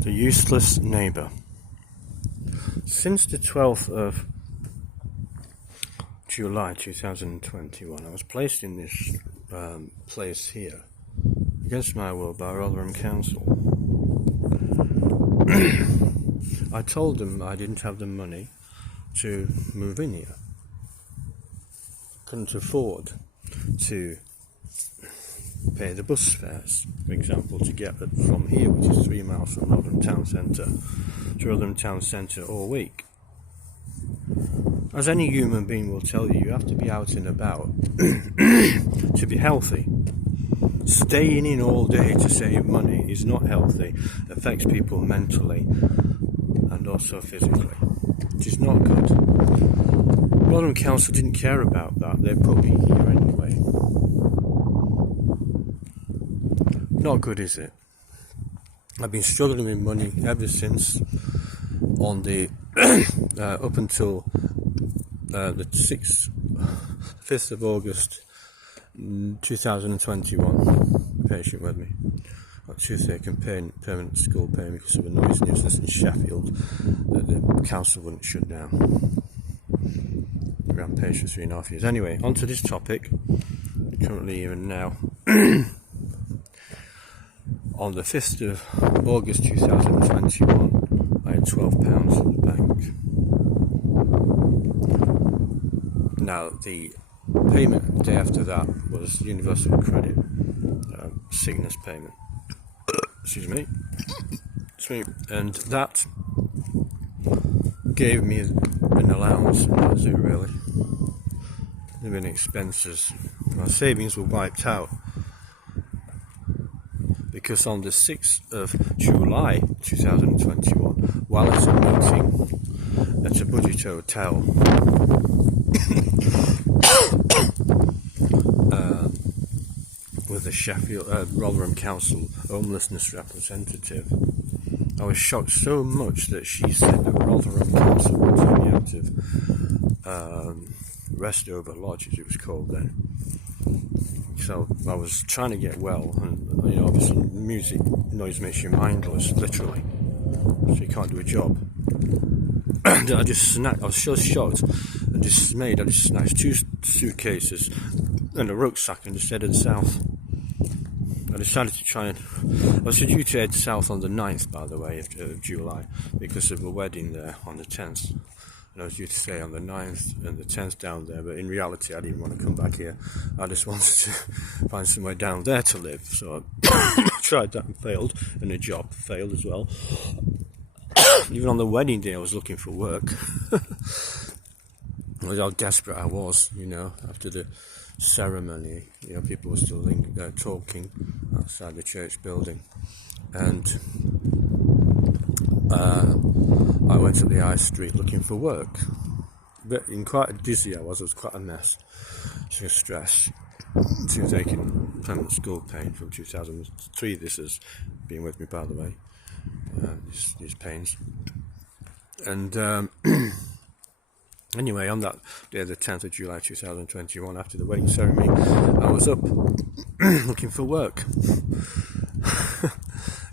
The useless neighbour. Since the 12th of July 2021, I was placed in this place here against my will by Rotherham Council. I told them I didn't have the money to move in here. Couldn't afford to pay the bus fares, for example, to get from here, which is 3 miles from Rotherham Town Centre, to Rotherham Town Centre all week. As any human being will tell you, you have to be out and about to be healthy. Staying in all day to save money is not healthy. It affects people mentally and also physically, which is not good. Rotherham Council didn't care about that. They put me here anyway. Not good, is it? I've been struggling with money ever since on the up until the 5th of August 2021. Patient with me. Got toothache and permanent skull pain because of a noise nuisance in Sheffield that the council wouldn't shut down. Around patient for 3.5 years. Anyway, on to this topic. Currently here and now. On the 5th of August 2021, I had £12 in the bank. Now, the payment day after that was universal credit, sickness payment. Excuse me. And that gave me an allowance, and that was it really. Living expenses. My savings were wiped out. Because on the 6th of July 2021, while at a meeting at a budget hotel, with the Rotherham Council homelessness representative, I was shocked so much that she said that Rotherham Council would take me out of Restover Lodge, as it was called then. So I was trying to get well, and obviously music noise makes you mindless, literally, so you can't do a job. And I just snapped. I was so shocked and dismayed. I just snatched 2 suitcases and a rucksack and just headed south. I decided to try and... I was due to head south on the 9th, by the way, of July, because of a wedding there on the 10th. And I was due to stay on the 9th and the 10th down there, but in reality I didn't want to come back here. I just wanted to find somewhere down there to live. So I tried that and failed, and the job failed as well. Even on the wedding day I was looking for work. That's how desperate I was, after the ceremony. People were still talking outside the church building. And I went up the high street looking for work. But quite dizzy I was quite a mess. So stress. Toothache and permanent skull pain from 2003. This has been with me, by the way. These pains. And anyway, on that day, the 10th of July 2021, after the wedding ceremony, I was up looking for work.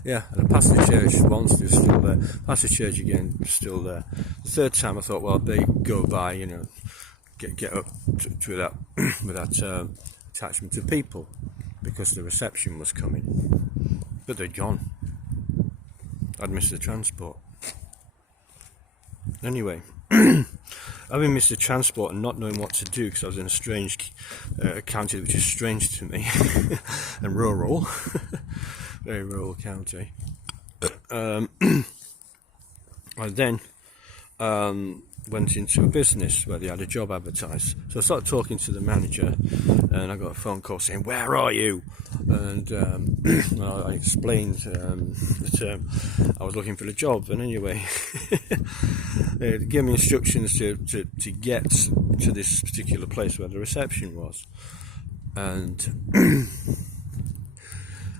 Yeah, and I passed the church once, they were still there. Passed the church again, still there. The third time I thought, well, they go by, get up to that with that attachment to people, because the reception was coming. But they'd gone. I'd missed the transport. Anyway, having missed the transport and not knowing what to do, because I was in a strange county which is strange to me, and rural, very rural county, I then went into a business where they had a job advertised. So I started talking to the manager, and I got a phone call saying, "Where are you?" And I explained that I was looking for a job. And anyway, they gave me instructions to get to this particular place where the reception was. And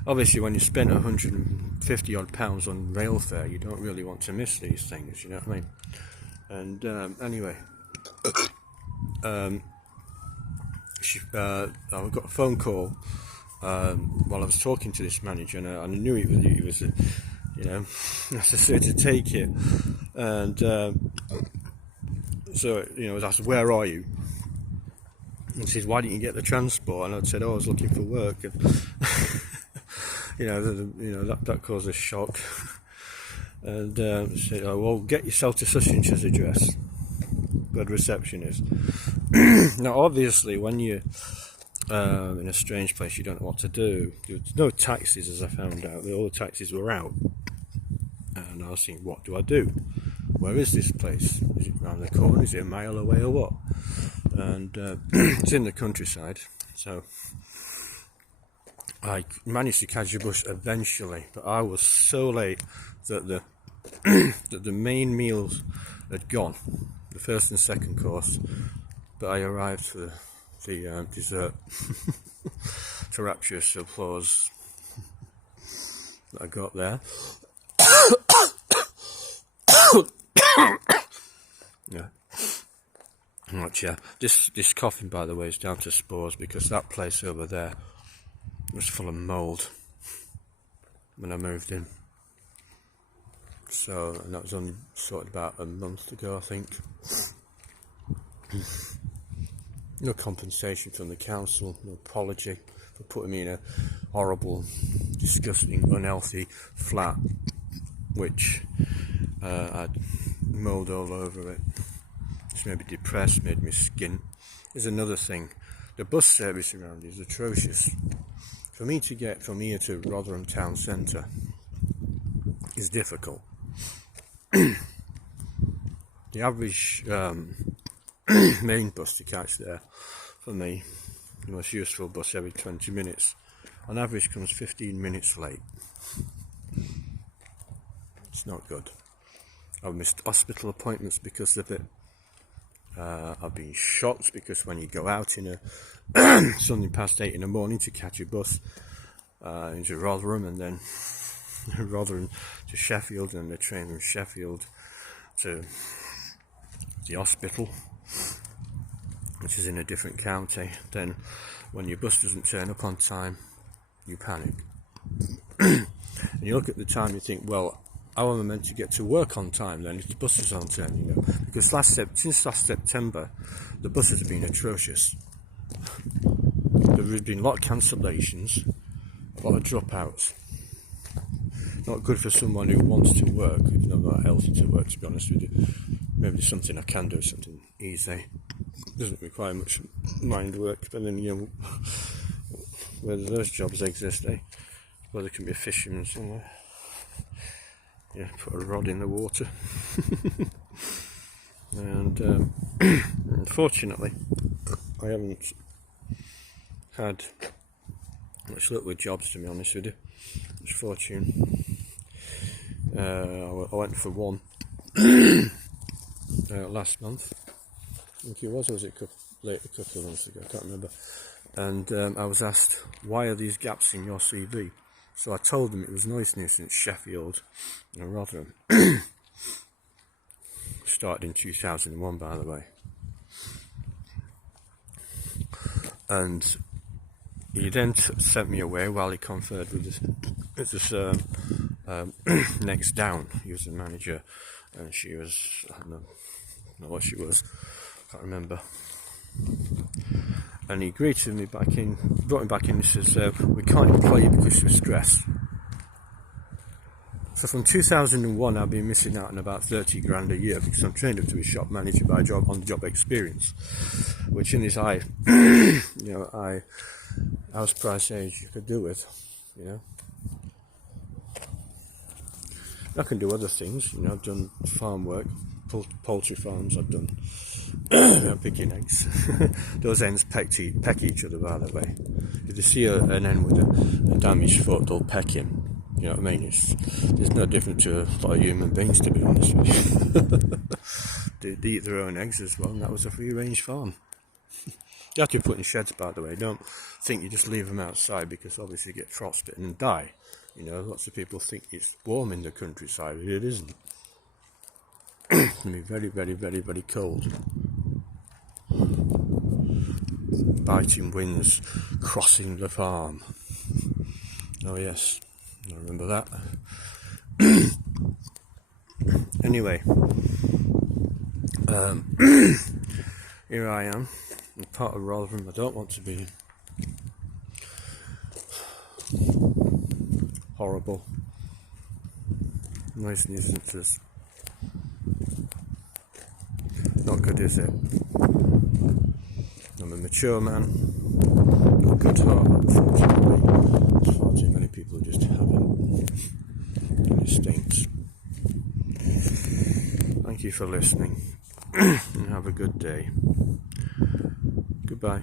obviously, when you spend £150 odd on rail fare, you don't really want to miss these things. You know what I mean? And anyway, I got a phone call while I was talking to this manager, and I knew he was you know, necessary to take it. And so, you know, I was asked, where are you? And he says, why didn't you get the transport? And I said, oh, I was looking for work. And you know, that caused a shock. And said, oh, well, get yourself to such and such address. Good receptionist. Now, obviously, when you're in a strange place, you don't know what to do. There's no taxis, as I found out. All the taxis were out. And I was thinking, what do I do? Where is this place? Is it around the corner? Is it a mile away or what? And it's in the countryside, so I managed to catch a bus eventually, but I was so late that the main meals had gone, the first and second course, but I arrived for the dessert to rapturous applause that I got there. Yeah. Much, yeah. This coughing, by the way, is down to spores, because that place over there was full of mould when I moved in. So, and that was only sorted about a month ago, I think. No compensation from the council, no apology for putting me in a horrible, disgusting, unhealthy flat, which had mould all over it. It's made me depressed, made me skin. There's another thing. The bus service around is atrocious. For me to get from here to Rotherham town centre is difficult. The average main bus to catch there, for me, the most useful bus every 20 minutes, on average comes 15 minutes late. It's not good. I've missed hospital appointments because of it. I've been shocked because when you go out in a something past 8 in the morning to catch a bus into Rotherham, and then Rotherham to Sheffield, and the train from Sheffield to the hospital, which is in a different county, then when your bus doesn't turn up on time, you panic. And you look at the time, you think, well, how am I meant to get to work on time then if the buses aren't turning up? Because since last September, the buses have been atrocious. There have been a lot of cancellations, a lot of dropouts. Not good for someone who wants to work. It's not that healthy to work, to be honest with you. Maybe there's something I can do, something easy. Doesn't require much mind work, but then, you know, whether those jobs exist, well, there can be a fisherman somewhere. Yeah, put a rod in the water. And unfortunately, I haven't had much luck with jobs, to be honest with you. Much fortune. I went for one last month, I think it was, or was it a couple of months ago, I can't remember. And I was asked, why are these gaps in your CV? So I told them it was noise nuisance, Sheffield and Rotherham. Started in 2001, by the way. And he then sent me away while he conferred with this next down. He was the manager, and she was, I don't know what she was, can't remember. And he greeted me back in, brought me back in, and he says, we can't employ you because you're stressed. So from 2001, I've been missing out on about 30 grand a year because I'm trained up to be shop manager by on-the-job experience, which in this house price age you could do with, you know. I can do other things, you know. I've done farm work, poultry farms. I've done picking eggs. Those hens peck each other, by the way. If they see an hen with a damaged foot, they'll peck him. You know what I mean? It's no different to a lot of human beings, to be honest with you. They eat their own eggs as well, and that was a free-range farm. You have to be put in sheds, by the way. Don't think you just leave them outside, because obviously you get frostbitten and die. You know, lots of people think it's warm in the countryside, but it isn't. It's going to be very, very, very, very cold. Biting winds crossing the farm. Oh yes, I remember that. Anyway, here I am, in part of Rotherham I don't want to be in. Horrible. Noise nuisances. Not good, is it? I'm a mature man. Not good heart, unfortunately. Far too many people just have it. And it stinks. Thank you for listening. And have a good day. Goodbye.